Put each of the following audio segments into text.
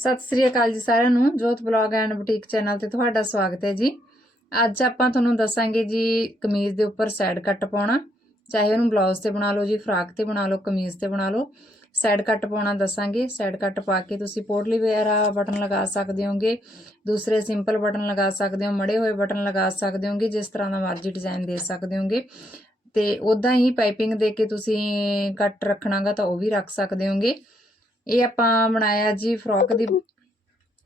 ਸਤਿ ਸ੍ਰੀ ਅਕਾਲ ਜੀ ਸਾਰਿਆਂ ਨੂੰ, ਜੋਤ ਬਲੌਗ ਐਂਡ ਬੁਟੀਕ ਚੈਨਲ ਤੇ ਤੁਹਾਡਾ ਸਵਾਗਤ ਹੈ ਜੀ। ਅੱਜ ਆਪਾਂ ਤੁਹਾਨੂੰ ਦੱਸਾਂਗੇ ਜੀ ਕਮੀਜ਼ ਦੇ ਉੱਪਰ ਸਾਈਡ ਕੱਟ ਪਾਉਣਾ। ਚਾਹੇ ਉਹਨੂੰ ਬਲਾਊਜ਼ ਤੇ ਬਣਾ ਲਓ ਜੀ, ਫਰਾਕ ਤੇ ਬਣਾ ਲਓ, ਕਮੀਜ਼ ਤੇ ਬਣਾ ਲਓ। ਸਾਈਡ ਕੱਟ ਪਾਉਣਾ ਦੱਸਾਂਗੇ। ਸਾਈਡ ਕੱਟ ਪਾ ਕੇ ਤੁਸੀਂ ਪੋਟਲੀ ਵਗੈਰਾ ਬਟਨ ਲਗਾ ਸਕਦੇ ਹੋਗੇ, ਦੂਸਰੇ ਸਿੰਪਲ ਬਟਨ ਲਗਾ ਸਕਦੇ ਹੋ, ਮੜੇ ਹੋਏ ਬਟਨ ਲਗਾ ਸਕਦੇ ਹੋਗੇ, ਜਿਸ ਤਰ੍ਹਾਂ ਦਾ ਮਰਜ਼ੀ ਡਿਜ਼ਾਈਨ ਦੇ ਸਕਦੇ ਹੋਗੇ। ਤੇ ਉਦਾਂ ਹੀ ਪਾਈਪਿੰਗ ਦੇ ਕੇ ਤੁਸੀਂ ਕੱਟ ਰੱਖਣਾਗਾ ਤਾਂ ਉਹ ਵੀ ਰੱਖ ਸਕਦੇ ਹੋਗੇ। ਇਹ ਆਪਾਂ ਬਣਾਇਆ ਜੀ ਫਰੋਕ ਦੀ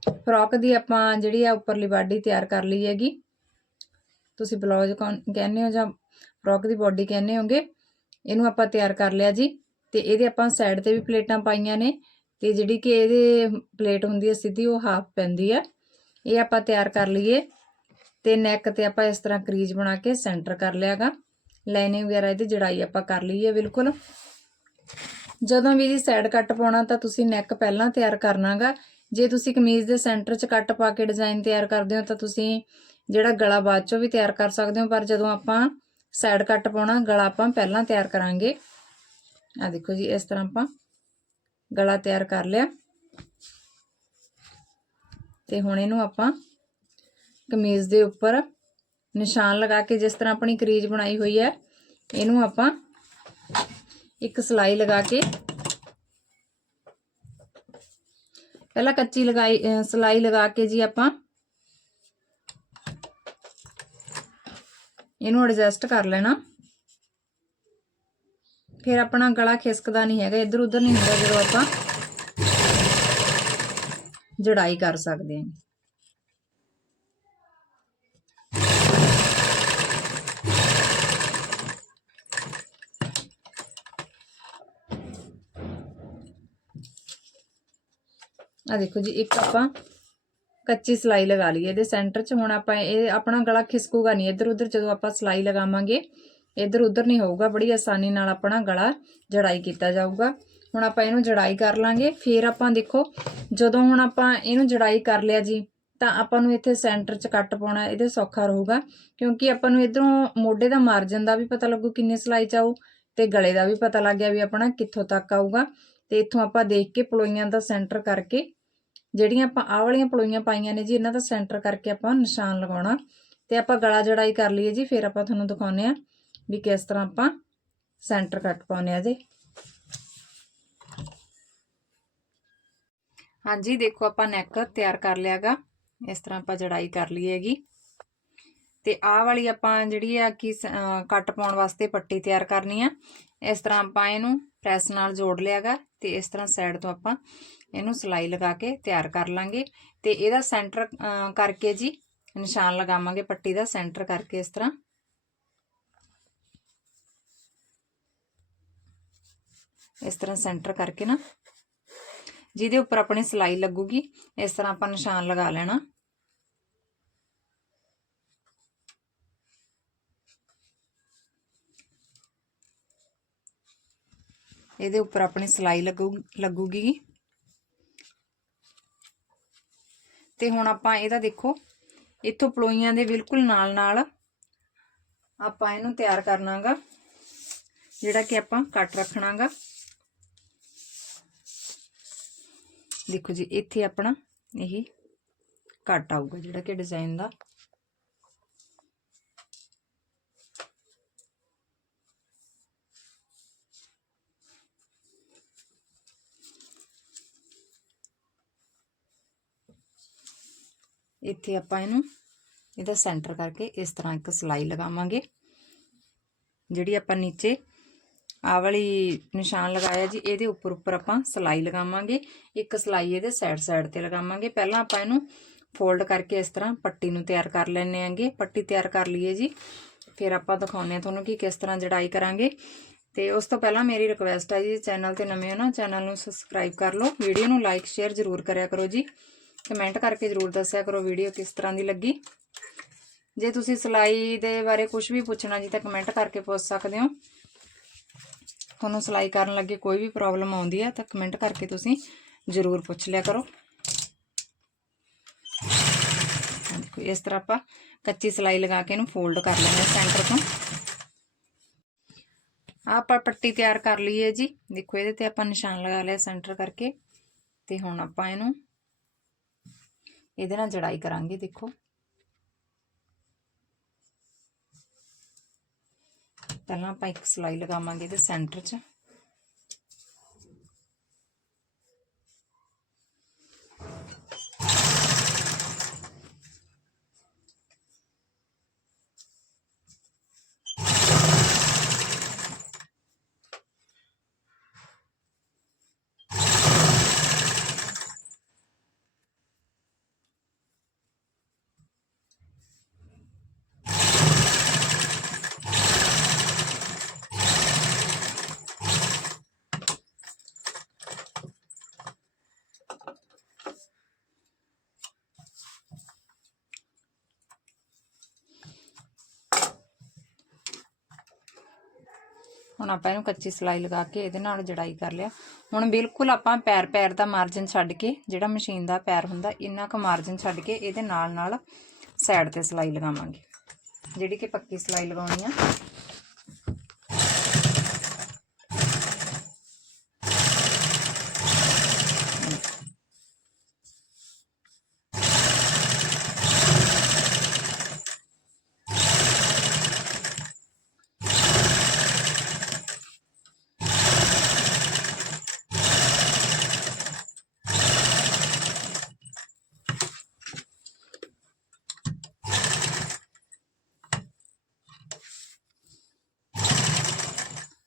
ਫਰੋਕ ਦੀ ਆਪਾਂ ਜਿਹੜੀ ਆ ਉੱਪਰਲੀ ਬਾਡੀ ਤਿਆਰ ਕਰ ਲਈ ਹੈਗੀ। ਤੁਸੀਂ ਬਲਾਉਜ ਕਹਿੰਦੇ ਹੋ ਜਾਂ ਫਰੋਕ ਦੀ ਬਾਡੀ ਕਹਿੰਦੇ ਹੋਗੇ, ਇਹਨੂੰ ਆਪਾਂ ਤਿਆਰ ਕਰ ਲਿਆ ਜੀ। ਤੇ ਇਹਦੇ ਆਪਾਂ ਸਾਈਡ ਤੇ ਵੀ ਪਲੇਟਾਂ ਪਾਈਆਂ ਨੇ, ਤੇ ਜਿਹੜੀ ਕਿ ਇਹਦੇ ਪਲੇਟ ਹੁੰਦੀ ਹੈ ਸਿੱਧੀ ਉਹ ਹਾਫ ਪੈਂਦੀ ਹੈ ਇਹ ਆਪਾਂ ਤਿਆਰ ਕਰ ਲਈਏ, ਤੇ ਨੈਕ ਤੇ ਆਪਾਂ ਇਸ ਤਰ੍ਹਾਂ ਕਰੀਜ ਬਣਾ ਕੇ ਸੈਂਟਰ ਕਰ ਲਿਆਗਾ। ਲਾਈਨਿੰਗ ਵਗੈਰਾ ਇਹਦੀ ਜੜਾਈ ਆਪਾਂ ਕਰ ਲਈਏ ਬਿਲਕੁਲ। ਜਦੋਂ ਵੀ ਜੀ ਸਾਈਡ ਕੱਟ ਪਾਉਣਾ ਤਾਂ ਤੁਸੀਂ ਨੈਕ ਪਹਿਲਾਂ ਤਿਆਰ ਕਰਨਾਗਾ। ਜੇ ਤੁਸੀਂ ਕਮੀਜ਼ ਦੇ ਸੈਂਟਰ 'ਚ ਕੱਟ ਪਾ ਕੇ ਡਿਜ਼ਾਈਨ ਤਿਆਰ ਕਰਦੇ ਹੋ ਤਾਂ ਤੁਸੀਂ ਜਿਹੜਾ ਗਲਾ ਬਾਅਦ 'ਚੋਂ ਵੀ ਤਿਆਰ ਕਰ ਸਕਦੇ ਹੋ, ਪਰ ਜਦੋਂ ਆਪਾਂ ਸਾਈਡ ਕੱਟ ਪਾਉਣਾ, ਗਲਾ ਆਪਾਂ ਪਹਿਲਾਂ ਤਿਆਰ ਕਰਾਂਗੇ। ਆ ਦੇਖੋ ਜੀ, ਇਸ ਤਰ੍ਹਾਂ ਆਪਾਂ ਗਲਾ ਤਿਆਰ ਕਰ ਲਿਆ। ਤੇ ਹੁਣ ਇਹਨੂੰ ਆਪਾਂ ਕਮੀਜ਼ ਦੇ ਉੱਪਰ ਨਿਸ਼ਾਨ ਲਗਾ ਕੇ ਜਿਸ ਤਰ੍ਹਾਂ ਆਪਣੀ ਕਰੀਜ ਬਣਾਈ ਹੋਈ ਹੈ, ਇਹਨੂੰ ਆਪਾਂ ਇੱਕ ਸਲਾਈ ਲਗਾ ਕੇ। ਪਹਿਲਾਂ ਕੱਚੀ ਲਗਾਈ, ਅਹ, ਸਲਾਈ ਲਗਾ ਕੇ ਜੀ ਆਪਾਂ ਇਹਨੂੰ ਐਡਜਸਟ ਕਰ ਲੈਣਾ। ਫਿਰ ਆਪਣਾ ਗਲਾ ਖਿਸਕਦਾ ਨਹੀਂ ਹੈਗਾ ਇੱਧਰ ਉੱਧਰ ਨਹੀਂ ਹੁੰਦਾ ਜਦੋਂ ਆਪਾਂ ਜੜਾਈ ਕਰ ਸਕਦੇ ਹਾਂ। ਆ ਦੇਖੋ ਜੀ, ਇੱਕ ਆਪਾਂ ਕੱਚੀ ਸਲਾਈ ਲਗਾ ਲਈ ਇਹਦੇ ਸੈਂਟਰ 'ਚ ਹੁਣ ਆਪਾਂ ਇਹ ਆਪਣਾ ਗਲਾ ਖਿਸਕੂਗਾ ਨਹੀਂ। ਇੱਧਰ ਉੱਧਰ ਜਦੋਂ ਆਪਾਂ ਸਲਾਈ ਲਗਾਵਾਂਗੇ, ਇੱਧਰ ਉੱਧਰ ਨਹੀਂ ਹੋਊਗਾ। ਬੜੀ ਆਸਾਨੀ ਨਾਲ ਆਪਣਾ ਗਲਾ ਜੜਾਈ ਕੀਤਾ ਜਾਊਗਾ। ਹੁਣ ਆਪਾਂ ਇਹਨੂੰ ਜੜਾਈ ਕਰ ਲਾਂਗੇ। ਫਿਰ ਆਪਾਂ ਦੇਖੋ, ਜਦੋਂ ਹੁਣ ਆਪਾਂ ਇਹਨੂੰ ਜੜਾਈ ਕਰ ਲਿਆ ਜੀ, ਤਾਂ ਆਪਾਂ ਨੂੰ ਇੱਥੇ ਸੈਂਟਰ 'ਚ ਕੱਟ ਪਾਉਣਾ ਇਹਦੇ ਸੌਖਾ ਰਹੂਗਾ। ਕਿਉਂਕਿ ਆਪਾਂ ਨੂੰ ਇਧਰੋਂ ਮੋਢੇ ਦਾ ਮਾਰਜਨ ਦਾ ਵੀ ਪਤਾ ਲੱਗੂ ਕਿੰਨੇ ਸਲਾਈ ਚ ਆਊ ਤੇ ਗਲੇ ਦਾ ਵੀ ਪਤਾ ਲੱਗ ਗਿਆ ਵੀ ਆਪਣਾ ਕਿੱਥੋਂ ਤੱਕ ਆਊਗਾ। ਤੇ ਇੱਥੋਂ ਆਪਾਂ ਦੇਖ ਕੇ ਪਲੋਈਆਂ ਦਾ ਸੈਂਟਰ ਕਰਕੇ ਜਿਹੜੀਆਂ ਆਪਾਂ ਆਹ ਵਾਲੀਆਂ ਪਲੋਈਆਂ ਪਾਈਆਂ ਨੇ ਜੀ, ਇਹਨਾਂ ਦਾ ਸੈਂਟਰ ਕਰਕੇ ਆਪਾਂ ਨਿਸ਼ਾਨ ਲਗਾਉਣਾ। ਤੇ ਆਪਾਂ ਗਲਾ ਜੜਾਈ ਕਰ ਲਈਏ ਜੀ, ਫਿਰ ਆਪਾਂ ਤੁਹਾਨੂੰ ਦਿਖਾਉਂਦੇ ਆ ਵੀ ਕਿਸ ਤਰ੍ਹਾਂ ਆਪਾਂ ਸੈਂਟਰ ਕੱਟ ਪਾਉਨੇ ਆ ਜੀ ਹਾਂਜੀ, ਦੇਖੋ ਆਪਾਂ ਨੈਕ ਤਿਆਰ ਕਰ ਲਿਆਗਾ ਇਸ ਤਰ੍ਹਾਂ ਆਪਾਂ ਜੜਾਈ ਕਰ ਲਈ ਹੈਗੀ। ਤੇ ਆਹ ਵਾਲੀ ਆਪਾਂ ਜਿਹੜੀ ਆ ਕਿ ਕੱਟ ਪਾਉਣ ਵਾਸਤੇ ਪੱਟੀ ਤਿਆਰ ਕਰਨੀ ਆ। ਇਸ ਤਰ੍ਹਾਂ ਆਪਾਂ ਇਹਨੂੰ ਪ੍ਰੈਸ ਨਾਲ ਜੋੜ ਲਿਆਗਾ ਤੇ ਇਸ ਤਰ੍ਹਾਂ ਸਾਈਡ ਤੋਂ ਆਪਾਂ ਇਹਨੂੰ ਸਲਾਈ ਲਗਾ ਕੇ ਤਿਆਰ ਕਰ ਲਾਂਗੇ ਤੇ ਇਹਦਾ ਸੈਂਟਰ ਕਰਕੇ ਜੀ ਨਿਸ਼ਾਨ ਲਗਾਵਾਂਗੇ, ਪੱਟੀ ਦਾ ਸੈਂਟਰ ਕਰਕੇ ਇਸ ਤਰ੍ਹਾਂ। ਇਸ ਤਰ੍ਹਾਂ ਸੈਂਟਰ ਕਰਕੇ ਨਾ। ਜਿਹਦੇ ਉੱਪਰ ਆਪਣੀ ਸਲਾਈ ਲੱਗੂਗੀ, ਇਸ ਤਰ੍ਹਾਂ ਆਪਾਂ ਨਿਸ਼ਾਨ ਲਗਾ ਲੈਣਾ। ਇਹਦੇ ਉੱਪਰ ਆਪਣੀ ਸਲਾਈ ਲੱਗੂ, ਲੱਗੂਗੀ। ਤੇ ਹੁਣ ਆਪਾਂ ਇਹਦਾ ਦੇਖੋ, ਇੱਥੋਂ ਪਲੋਈਆਂ ਦੇ ਬਿਲਕੁਲ ਨਾਲ ਨਾਲ ਆਪਾਂ ਇਹਨੂੰ ਤਿਆਰ ਕਰਨਾਗਾ, ਜਿਹੜਾ ਕਿ ਆਪਾਂ ਕੱਟ ਰੱਖਣਾਗਾ। ਦੇਖੋ ਜੀ, ਇੱਥੇ ਆਪਣਾ ਇਹ ਕੱਟ ਆਊਗਾ, ਜਿਹੜਾ ਕਿ ਡਿਜ਼ਾਈਨ ਦਾ। ਇੱਥੇ ਆਪਾਂ ਇਹਨੂੰ, ਇਹਦਾ ਸੈਂਟਰ ਕਰਕੇ ਇਸ ਤਰ੍ਹਾਂ ਇੱਕ ਸਲਾਈ ਲਗਾਵਾਂਗੇ। ਜਿਹੜੀ ਆਪਾਂ ਨੀਚੇ ਆ ਵਾਲੀ ਨਿਸ਼ਾਨ ਲਗਾਇਆ ਜੀ, ਇਹਦੇ ਉੱਪਰ ਉੱਪਰ ਆਪਾਂ ਸਲਾਈ ਲਗਾਵਾਂਗੇ। ਇੱਕ ਸਲਾਈ ਇਹਦੇ ਸਾਈਡ ਸਾਈਡ ਤੇ ਲਗਾਵਾਂਗੇ। ਪਹਿਲਾਂ ਆਪਾਂ ਇਹਨੂੰ ਫੋਲਡ ਕਰਕੇ ਇਸ ਤਰ੍ਹਾਂ ਪੱਟੀ ਨੂੰ ਤਿਆਰ ਕਰ ਲੈਣੇ ਆਂਗੇ ਪੱਟੀ ਤਿਆਰ ਕਰ ਲਈਏ ਜੀ। ਫਿਰ ਆਪਾਂ ਦਿਖਾਉਂਦੇ ਆ ਤੁਹਾਨੂੰ ਕਿ ਕਿਸ ਤਰ੍ਹਾਂ ਜੜਾਈ ਕਰਾਂਗੇ। ਤੇ ਉਸ ਤੋਂ ਪਹਿਲਾਂ ਮੇਰੀ ਰਿਕੁਐਸਟ ਹੈ ਜੀ, ਚੈਨਲ ਤੇ ਨਵੇਂ ਹੋ ਨਾ, ਚੈਨਲ ਨੂੰ ਸਬਸਕ੍ਰਾਈਬ ਕਰ ਲਓ। ਵੀਡੀਓ ਨੂੰ ਲਾਈਕ ਸ਼ੇਅਰ ਜ਼ਰੂਰ ਕਰਿਆ ਕਰੋ ਜੀ। ਕਮੈਂਟ ਕਰਕੇ ਜ਼ਰੂਰ ਦੱਸਿਆ ਕਰੋ ਵੀਡੀਓ ਕਿਸ ਤਰ੍ਹਾਂ ਦੀ ਲੱਗੀ। ਜੇ ਤੁਸੀਂ ਸਿਲਾਈ ਦੇ ਬਾਰੇ ਕੁਝ ਵੀ ਪੁੱਛਣਾ ਜੀ ਤਾਂ ਕਮੈਂਟ ਕਰਕੇ ਪੁੱਛ ਸਕਦੇ ਹੋ। ਤੁਹਾਨੂੰ ਸਿਲਾਈ ਕਰਨ ਲੱਗੇ ਕੋਈ ਵੀ ਪ੍ਰੋਬਲਮ ਆਉਂਦੀ ਹੈ ਤਾਂ ਕਮੈਂਟ ਕਰਕੇ ਤੁਸੀਂ ਜ਼ਰੂਰ ਪੁੱਛ ਲਿਆ ਕਰੋ। ਦੇਖੋ, ਇਸ ਤਰ੍ਹਾਂ ਆਪਾਂ ਕੱਚੀ ਸਿਲਾਈ ਲਗਾ ਕੇ ਇਹਨੂੰ ਫੋਲਡ ਕਰ ਲੈਂਦੇ ਹਾਂ ਸੈਂਟਰ ਤੋਂ। ਆਪਾਂ ਪੱਟੀ ਤਿਆਰ ਕਰ ਲਈ ਹੈ ਜੀ। ਦੇਖੋ, ਇਹਦੇ ਤੇ ਆਪਾਂ ਨਿਸ਼ਾਨ ਲਗਾ ਲਿਆ ਸੈਂਟਰ ਕਰਕੇ ਤੇ ਹੁਣ ਆਪਾਂ ਇਹਨੂੰ ਇਹਦੇ ਨਾਲ ਜੜਾਈ ਕਰਾਂਗੇ ਦੇਖੋ। ਪਹਿਲਾਂ ਆਪਾਂ ਇੱਕ ਸਲਾਈ ਲਗਾਵਾਂਗੇ ਇਹਦੇ ਸੈਂਟਰ 'ਚ। ਹੁਣ ਆਪਾਂ ਇਹਨੂੰ ਕੱਚੀ ਸਲਾਈ ਲਗਾ ਕੇ ਇਹਦੇ ਨਾਲ ਜੜਾਈ ਕਰ ਲਿਆ। ਹੁਣ ਬਿਲਕੁਲ ਆਪਾਂ ਪੈਰ ਪੈਰ ਦਾ ਮਾਰਜਨ ਛੱਡ ਕੇ ਜਿਹੜਾ ਮਸ਼ੀਨ ਦਾ ਪੈਰ ਹੁੰਦਾ, ਇੰਨਾ ਕੁ ਮਾਰਜਨ ਛੱਡ ਕੇ ਇਹਦੇ ਨਾਲ ਨਾਲ ਸਾਈਡ ਤੇ ਸਲਾਈ ਲਗਾਵਾਂਗੇ। ਜਿਹੜੀ ਕਿ ਪੱਕੀ ਸਲਾਈ ਲਗਾਉਣੀ ਆ।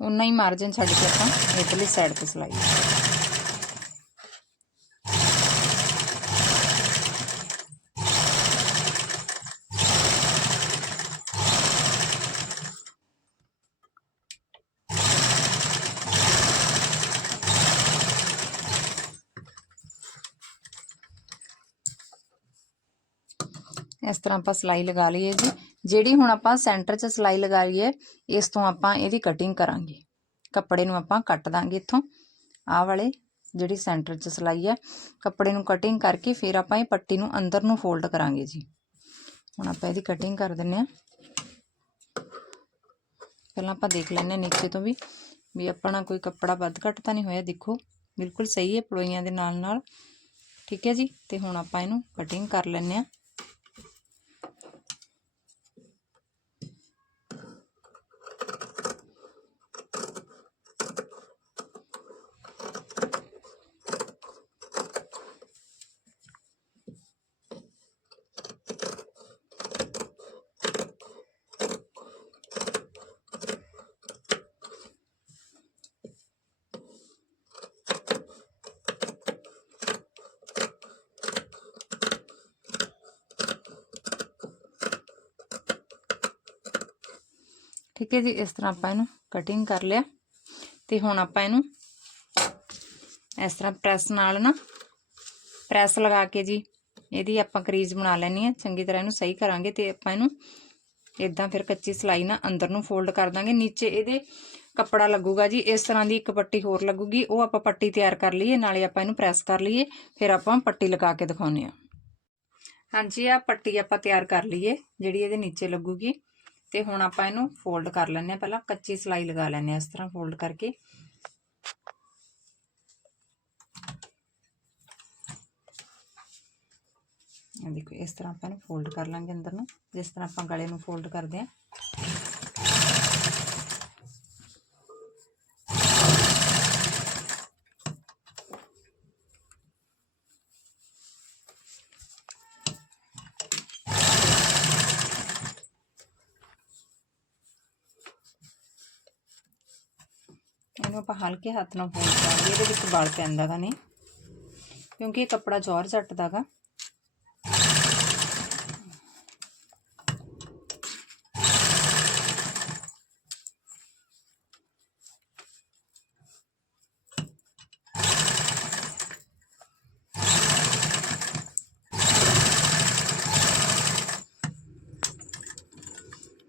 ਉਨਾ ਹੀ ਮਾਰਜਨ ਛੱਡ ਕੇ ਆਪਾਂ ਇਧਰਲੀ ਸਾਈਡ ਤੇ ਸਲਾਈ ਇਸ ਤਰ੍ਹਾਂ ਆਪਾਂ ਸਲਾਈ ਲਗਾ ਲਈਏ ਜੀ। ਜਿਹੜੀ ਹੁਣ ਆਪਾਂ ਸੈਂਟਰ 'ਚ ਸਲਾਈ ਲਗਾ ਹੈ ਇਸ ਤੋਂ ਆਪਾਂ ਇਹਦੀ ਕਟਿੰਗ ਕਰਾਂਗੇ। ਕੱਪੜੇ ਨੂੰ ਆਪਾਂ ਕੱਟ ਦਾਂਗੇ ਇੱਥੋਂ। ਆਹ ਵਾਲੇ ਜਿਹੜੀ ਸੈਂਟਰ 'ਚ ਸਲਾਈ ਹੈ ਕੱਪੜੇ ਨੂੰ ਕਟਿੰਗ ਕਰਕੇ ਫਿਰ ਆਪਾਂ ਇਹ ਪੱਟੀ ਨੂੰ ਅੰਦਰ ਨੂੰ ਫੋਲਡ ਕਰਾਂਗੇ ਜੀ। ਹੁਣ ਆਪਾਂ ਇਹਦੀ ਕਟਿੰਗ ਕਰ ਦਿੰਨੇ ਆ। ਪਹਿਲਾਂ ਆਪਾਂ ਦੇਖ ਲੈਂਦੇ ਹਾਂ ਨੀਚੇ ਤੋਂ ਵੀ ਵੀ ਆਪਣਾ ਕੋਈ ਕੱਪੜਾ ਵੱਧ ਘੱਟ ਤਾਂ ਨਹੀਂ ਹੋਇਆ, ਦੇਖੋ। ਬਿਲਕੁਲ ਸਹੀ ਹੈ, ਪਲੋਈਆਂ ਦੇ ਨਾਲ ਨਾਲ ਠੀਕ ਹੈ ਜੀ, ਤੇ ਹੁਣ ਆਪਾਂ ਇਹਨੂੰ ਕਟਿੰਗ ਕਰ ਲੈਂਦੇ ਆ ਠੀਕ ਹੈ ਜੀ, ਇਸ ਤਰ੍ਹਾਂ ਆਪਾਂ ਇਹਨੂੰ ਕਟਿੰਗ ਕਰ ਲਿਆ। ਤੇ ਹੁਣ ਆਪਾਂ ਇਹਨੂੰ ਇਸ ਤਰ੍ਹਾਂ ਪ੍ਰੈਸ ਨਾਲ ਨਾ ਪ੍ਰੈਸ ਲਗਾ ਕੇ ਜੀ, ਇਹਦੀ ਆਪਾਂ ਕਰੀਜ਼ ਬਣਾ ਲੈਣੀ ਹੈ। ਚੰਗੀ ਤਰ੍ਹਾਂ ਇਹਨੂੰ ਸਹੀ ਕਰਾਂਗੇ ਤੇ ਆਪਾਂ ਇਹਨੂੰ ਇਦਾਂ ਫਿਰ ਕੱਚੀ ਸਲਾਈ ਨਾਲ ਅੰਦਰ ਨੂੰ ਫੋਲਡ ਕਰ ਦਾਂਗੇ। ਨੀਚੇ ਇਹਦੇ ਕੱਪੜਾ ਲੱਗੂਗਾ ਜੀ, ਇਸ ਤਰ੍ਹਾਂ ਦੀ ਇੱਕ ਪੱਟੀ ਹੋਰ ਲੱਗੂਗੀ। ਉਹ ਆਪਾਂ ਪੱਟੀ ਤਿਆਰ ਕਰ ਲਈਏ, ਨਾਲੇ ਆਪਾਂ ਇਹਨੂੰ ਪ੍ਰੈਸ ਕਰ ਲਈਏ, ਫਿਰ ਆਪਾਂ ਪੱਟੀ ਲਗਾ ਕੇ ਦਿਖਾਉਂਦੇ ਆ ਹਾਂਜੀ ਆ ਪੱਟੀ ਆਪਾਂ ਤਿਆਰ ਕਰ ਲਈਏ, ਜਿਹੜੀ ਇਹਦੇ ਨੀਚੇ ਲੱਗੂਗੀ। ਤੇ ਹੁਣ ਆਪਾਂ ਇਹਨੂੰ ਫੋਲਡ ਕਰ ਲੈਂਦੇ ਆ ਪਹਿਲਾਂ ਕੱਚੀ ਸਲਾਈ ਲਗਾ ਲੈਂਦੇ ਆ ਇਸ ਤਰ੍ਹਾਂ ਫੋਲਡ ਕਰਕੇ। ਦੇਖੋ, ਇਸ ਤਰ੍ਹਾਂ ਆਪਾਂ ਇਹਨੂੰ ਫੋਲਡ ਕਰ ਲਾਂਗੇ ਅੰਦਰ ਨੂੰ। ਜਿਸ ਤਰ੍ਹਾਂ ਆਪਾਂ ਗਲੇ ਨੂੰ ਫੋਲਡ ਕਰਦੇ ਆ ਇਹਨੂੰ ਆਪਾਂ ਹਲਕੇ ਹੱਥ ਨਾਲ ਫੋਲਡ ਕਰਾਂਗੇ ਇਹਦੇ ਵਿੱਚ ਵਲ ਪੈਂਦਾ ਗਾ ਨਹੀਂ, ਕਿਉਂਕਿ ਇਹ ਕੱਪੜਾ ਜੋਰ ਜੱਟਦਾ ਗਾ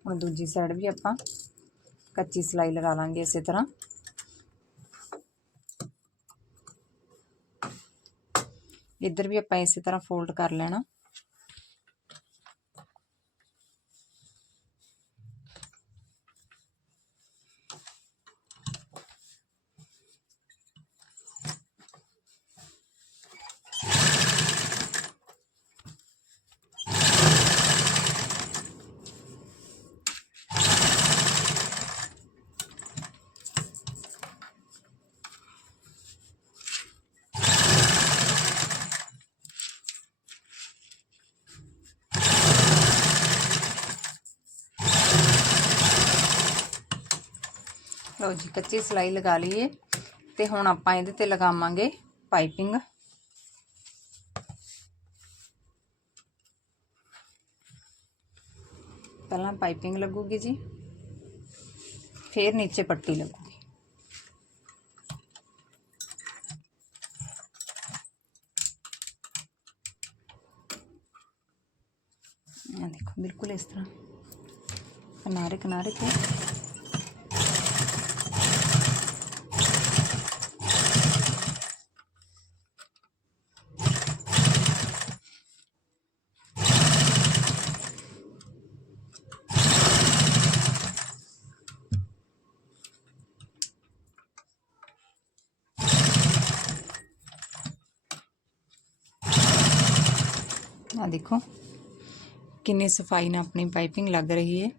ਹੁਣ ਦੂਜੀ ਸਾਈਡ ਵੀ ਆਪਾਂ ਕੱਚੀ ਸਲਾਈ ਲਗਾ ਲਾਂਗੇ ਇਸੇ ਤਰ੍ਹਾਂ। ਇੱਧਰ ਵੀ ਆਪਾਂ ਇਸੇ ਤਰ੍ਹਾਂ ਫੋਲਡ ਕਰ ਲੈਣਾ। ਲਓ ਜੀ, ਕੱਚੀ ਸਲਾਈ ਲਗਾ ਲਈਏ ਤੇ ਹੁਣ ਆਪਾਂ ਇਹਦੇ ਤੇ ਲਗਾਵਾਂਗੇ ਪਾਈਪਿੰਗ। ਪਹਿਲਾਂ ਪਾਈਪਿੰਗ ਲੱਗੂਗੀ ਜੀ, ਫਿਰ ਨੀਚੇ ਪੱਟੀ ਲੱਗੂਗੀ। ਇਹ ਦੇਖੋ, ਬਿਲਕੁਲ ਇਸ ਤਰ੍ਹਾਂ। ਕਿਨਾਰੇ ਕਿਨਾਰੇ ਆ ਦੇਖੋ। ਕਿੰਨੀ ਸਫ਼ਾਈ ਨਾਲ ਆਪਣੀ ਪਾਈਪਿੰਗ ਲੱਗ ਰਹੀ ਹੈ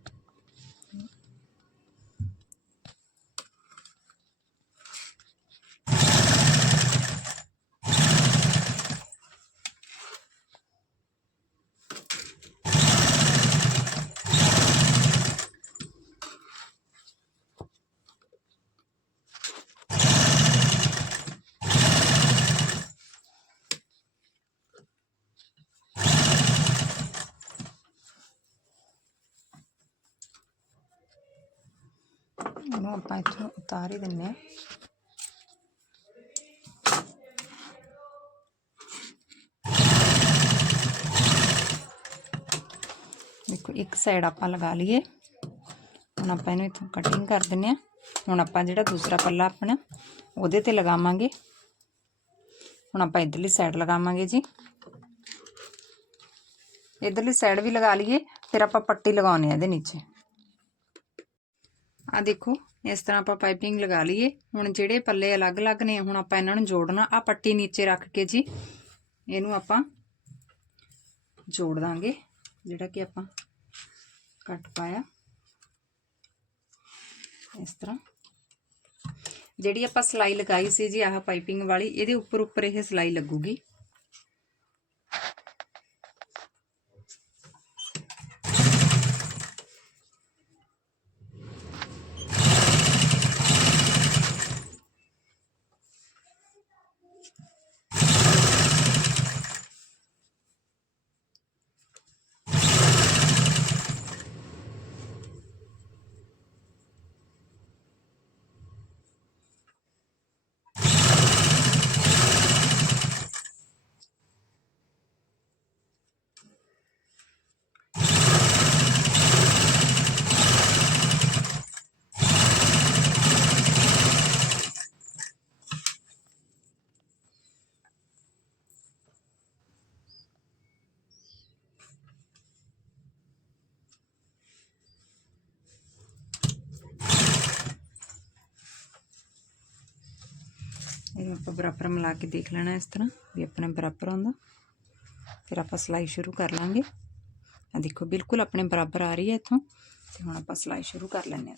ਇਹਨੂੰ ਆਪਾਂ ਇੱਥੋਂ ਉਤਾਰ ਹੀ ਦਿੰਨੇ ਆ ਦੇਖੋ, ਇੱਕ ਸਾਈਡ ਆਪਾਂ ਲਗਾ ਲਈਏ। ਹੁਣ ਆਪਾਂ ਇਹਨੂੰ ਇੱਥੋਂ ਕਟਿੰਗ ਕਰ ਦਿੰਨੇ ਆ ਹੁਣ ਆਪਾਂ ਜਿਹੜਾ ਦੂਸਰਾ ਪੱਲਾ ਆਪਣਾ, ਉਹਦੇ ਤੇ ਲਗਾਵਾਂਗੇ। ਹੁਣ ਆਪਾਂ ਇਧਰਲੀ ਸਾਈਡ ਲਗਾਵਾਂਗੇ ਜੀ। ਇਧਰਲੀ ਸਾਈਡ ਵੀ ਲਗਾ ਲਈਏ, ਫਿਰ ਆਪਾਂ ਪੱਟੀ ਲਗਾਉਣੀ ਆ ਇਹਦੇ ਨੀਚੇ। ਆ ਦੇਖੋ, ਇਸ ਤਰ੍ਹਾਂ ਆਪਾਂ ਪਾਈਪਿੰਗ ਲਗਾ ਲਈਏ। ਹੁਣ ਜਿਹੜੇ ਪੱਲੇ ਅਲੱਗ-ਅਲੱਗ ਨੇ, ਹੁਣ ਆਪਾਂ ਇਹਨਾਂ ਨੂੰ ਜੋੜਨਾ। ਆ ਪੱਟੀ ਨੀਚੇ ਰੱਖ ਕੇ ਜੀ, ਇਹਨੂੰ ਆਪਾਂ ਜੋੜ ਦਾਂਗੇ, ਜਿਹੜਾ ਕਿ ਆਪਾਂ ਕੱਟ ਪਾਇਆ। ਇਸ ਤਰ੍ਹਾਂ। ਜਿਹੜੀ ਆਪਾਂ ਸਲਾਈ ਲਗਾਈ ਸੀ ਜੀ, ਆਹ ਪਾਈਪਿੰਗ ਵਾਲੀ, ਇਹਦੇ ਉੱਪਰ ਉੱਪਰ ਇਹ ਸਲਾਈ ਲੱਗੂਗੀ। ਇਹਨੂੰ ਆਪਾਂ ਬਰਾਬਰ ਮਿਲਾ ਕੇ ਦੇਖ ਲੈਣਾ ਇਸ ਤਰ੍ਹਾਂ, ਵੀ ਆਪਣੇ ਬਰਾਬਰ ਆਉਂਦਾ। ਫਿਰ ਆਪਾਂ ਸਲਾਈ ਸ਼ੁਰੂ ਕਰ ਲਾਂਗੇ। ਆ ਦੇਖੋ, ਬਿਲਕੁਲ ਆਪਣੇ ਬਰਾਬਰ ਆ ਰਹੀ ਹੈ ਇੱਥੋਂ। ਤੇ ਹੁਣ ਆਪਾਂ ਸਲਾਈ ਸ਼ੁਰੂ ਕਰ ਲੈਂਦੇ ਹਾਂ।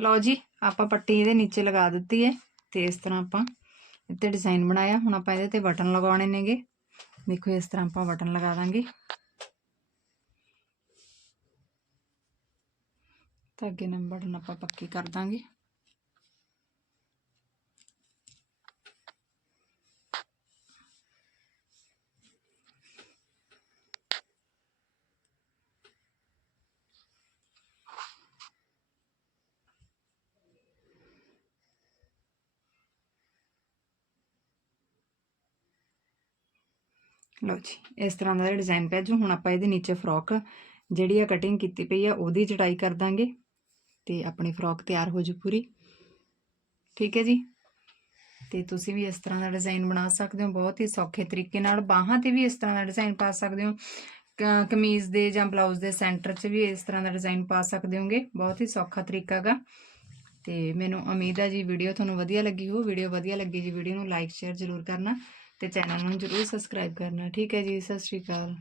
ਲਓ ਜੀ, ਆਪਾਂ ਪੱਟੀ ਇਹਦੇ ਨੀਚੇ ਲਗਾ ਦਿੱਤੀ ਹੈ। ਤੇ ਇਸ ਤਰ੍ਹਾਂ ਆਪਾਂ ਇੱਥੇ ਡਿਜ਼ਾਈਨ ਬਣਾਇਆ। ਹੁਣ ਆਪਾਂ ਇਹਦੇ ਤੇ ਬਟਨ ਲਗਾਉਣੇ ਨੇਗੇ। ਦੇਖੋ ਇਸ ਤਰ੍ਹਾਂ ਆਪਾਂ ਬਟਨ ਲਗਾ ਦਾਂਗੇ। ਧਾਗੇ ਨਾਲ ਬਟਨ ਆਪਾਂ ਪੱਕੀ ਕਰ ਦਾਂਗੇ। ਲਓ ਜੀ, ਇਸ ਤਰ੍ਹਾਂ ਦਾ ਡਿਜ਼ਾਈਨ ਪਿਆ ਜੋ ਹੁਣ ਆਪਾਂ ਇਹਦੇ ਨੀਚੇ ਫਰੋਕ ਜਿਹੜੀ ਆ ਕਟਿੰਗ ਕੀਤੀ ਪਈ ਆ, ਉਹਦੀ ਜੜਾਈ ਕਰ ਦਾਂਗੇ ਤੇ ਆਪਣੀ ਫਰੋਕ ਤਿਆਰ ਹੋ ਜੂ ਪੂਰੀ। ਠੀਕ ਹੈ ਜੀ? ਤੇ ਤੁਸੀਂ ਵੀ ਇਸ ਤਰ੍ਹਾਂ ਦਾ ਡਿਜ਼ਾਈਨ ਬਣਾ ਸਕਦੇ ਹੋ, ਬਹੁਤ ਹੀ ਸੌਖੇ ਤਰੀਕੇ ਨਾਲ। ਬਾਹਾਂ ਤੇ ਵੀ ਇਸ ਤਰ੍ਹਾਂ ਦਾ ਡਿਜ਼ਾਈਨ ਪਾ ਸਕਦੇ ਹੋ। ਕ- ਕਮੀਜ਼ ਦੇ ਜਾਂ ਬਲਾਊਜ਼ ਦੇ ਸੈਂਟਰ 'ਚ ਵੀ ਇਸ ਤਰ੍ਹਾਂ ਦਾ ਡਿਜ਼ਾਈਨ ਪਾ ਸਕਦੇ ਹੋਗੇ, ਬਹੁਤ ਹੀ ਸੌਖਾ ਤਰੀਕਾ ਹੈਗਾ ਤੇ ਮੈਨੂੰ ਉਮੀਦ ਹੈ ਜੀ ਵੀਡੀਓ ਤੁਹਾਨੂੰ ਵਧੀਆ ਲੱਗੀ ਹੋ ਵੀਡੀਓ ਵਧੀਆ ਲੱਗੀ ਜੀ ਵੀਡੀਓ ਨੂੰ ਲਾਈਕ ਸ਼ੇਅਰ ਜ਼ਰੂਰ ਕਰਨਾ। ਤੇ ਚੈਨਲ ਨੂੰ ਜ਼ਰੂਰ ਸਬਸਕ੍ਰਾਈਬ ਕਰਨਾ। ਠੀਕ ਹੈ ਜੀ ਸਤਿ ਸ਼੍ਰੀ ਅਕਾਲ।